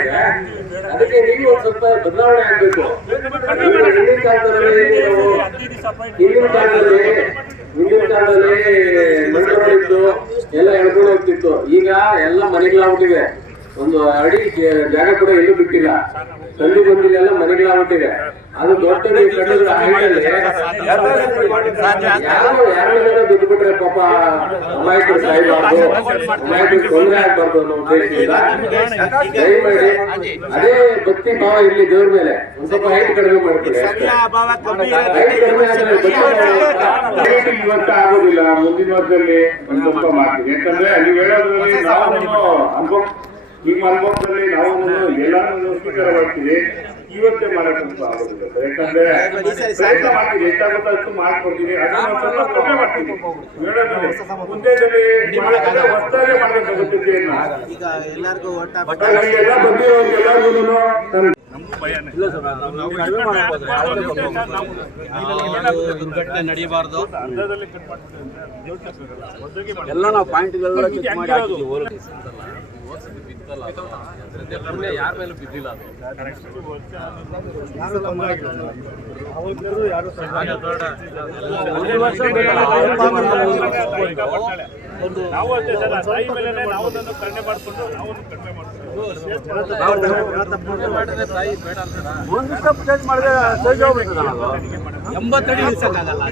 ಇದೆ. ಅದಕ್ಕೆ ನೀವು ಒಂದು ಸ್ವಲ್ಪ ಬದಲಾವಣೆ ಆಗ್ಬೇಕು. ಹಿಂದಿನ ಕಾಲದಲ್ಲಿ ಮಂಡಳಿತ್ತು, ಎಲ್ಲ ಎಳ್ಕೊಂಡು ಹೋಗ್ತಿತ್ತು. ಈಗ ಎಲ್ಲ ಮನೆಗಳಾಗ್ಬಿಟ್ಟಿವೆ. ಒಂದು ಅಡಿ ಜಾಗ ಕೂಡ ಎಲ್ಲೂ ಬಿಟ್ಟಿಲ್ಲ. ಸಂಧಿ ಬಂದಿಲ್ಲ, ಎಲ್ಲ ಮನೆಗಳಾಗ್ಬಿಟ್ಟಿವೆ. ಅದು ದೊಡ್ಡ ಕಂಡಿದ್ರೆ ಯಾರು ಬಿದ್ದು ಬಿಟ್ರೆ ಪಾಪ ಅಮಾಯಕರು ಸಾಯ್ಬಾರ್ದು, ಅಮಾಯಕರು ತೊಂದರೆ ಆಗ್ಬಾರ್ದು ಅನ್ನೋ ಉದ್ದೇಶದಿಂದ ದಯಮಾಡಿ ಅದೇ ಭಕ್ತಿ ಭಾವ ಇರ್ಲಿ ದೇವ್ರ ಮೇಲೆ. ಒಂದ್ ಸ್ವಲ್ಪ ಹೈಟ್ ಕಡಿಮೆ ಮಾಡ್ತೀವಿ. ಇವತ್ತು ಆಗೋದಿಲ್ಲ, ಮುಂದಿನ ವರ್ಷದಲ್ಲಿ ಒಂದು ಸ್ವಲ್ಪ ಮಾಡ್ತೀವಿ. ಯಾಕಂದ್ರೆ ನೀವು ಹೇಳೋದ್ರಲ್ಲಿ ನಾವು ಅನುಭವ, ನಿಮ್ಮ ಅನುಭವದಲ್ಲಿ ನಾವು ಎಲ್ಲಾನು ಸ್ವೀಕಾರ ಮಾಡ್ತೀವಿ. ಇವತ್ತೇ ಮಾಡಕ್ಕಂತ ಆಗೋದಿಲ್ಲ. ಯಾಕಂದ್ರೆ ಪ್ರಯತ್ನ ಮಾಡ್ತೀವಿ, ಎಷ್ಟಾಗುತ್ತೋ ಅಷ್ಟು ಮಾಡ್ಕೊಡ್ತೀವಿ. ಅದನ್ನ ಸ್ವಲ್ಪ ಕಡಿಮೆ ಮಾಡ್ತೀವಿ. ಹೇಳೋದ್ರಲ್ಲಿ ಮುಂದೆದಲ್ಲಿ ಹೊಸದಾಗೆ ಮಾಡಬೇಕಾಗುತ್ತೆ. ಎಲ್ಲ ಬಂದಿರೋರಿಗೆಲ್ಲರಿಗೂ ದುರ್ಘಟನೆ ನಡೀಬಾರ್ದು. ಎಲ್ಲ ನಾವು ಪಾಯಿಂಟ್ಗಳೆಲ್ಲ ಚೆಕ್ ಮಾಡಿ ಹಾಕಿದ್ದೀವಿ. ಯಾರ ಮೇಲೂ ಬಿದ್ದಿಲ್ಲ. ನಾವು ಅಷ್ಟೇ ಸರ್, ತಾಯಿ ಮೇಲೆ ನಾವು ಕಡಿಮೆ ಮಾಡಿಕೊಂಡು ನಾವು ಕಡಿಮೆ ಮಾಡಿದ್ರೆ ತಾಯಿ ಬೇಡ ಅಂತಾರ. 80 ಅಡಿ ಇಳಿಸಕ್ಕಾಗಲ್ಲ.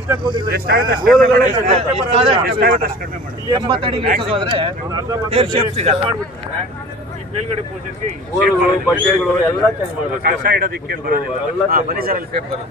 80 ಅಡಿ ಇಳಿಸೋದಾದ್ರೆ ಶೇಪ್ ಸಿಗಲ್ಲ. ಮೇಲ್ಗಡೆ ಪೋಷನ್ಗೆ ಬಟ್ಟೆಗಳು ಎಲ್ಲ ಚೇಂಜ್ ಮಾಡಬೇಕು. ಕಸ ಇಡೋದಕ್ಕೆ ಎಲ್ಲ ಬನ್ನಿ ಸರ್, ಅಲ್ಲಿ ಪೇಪರ್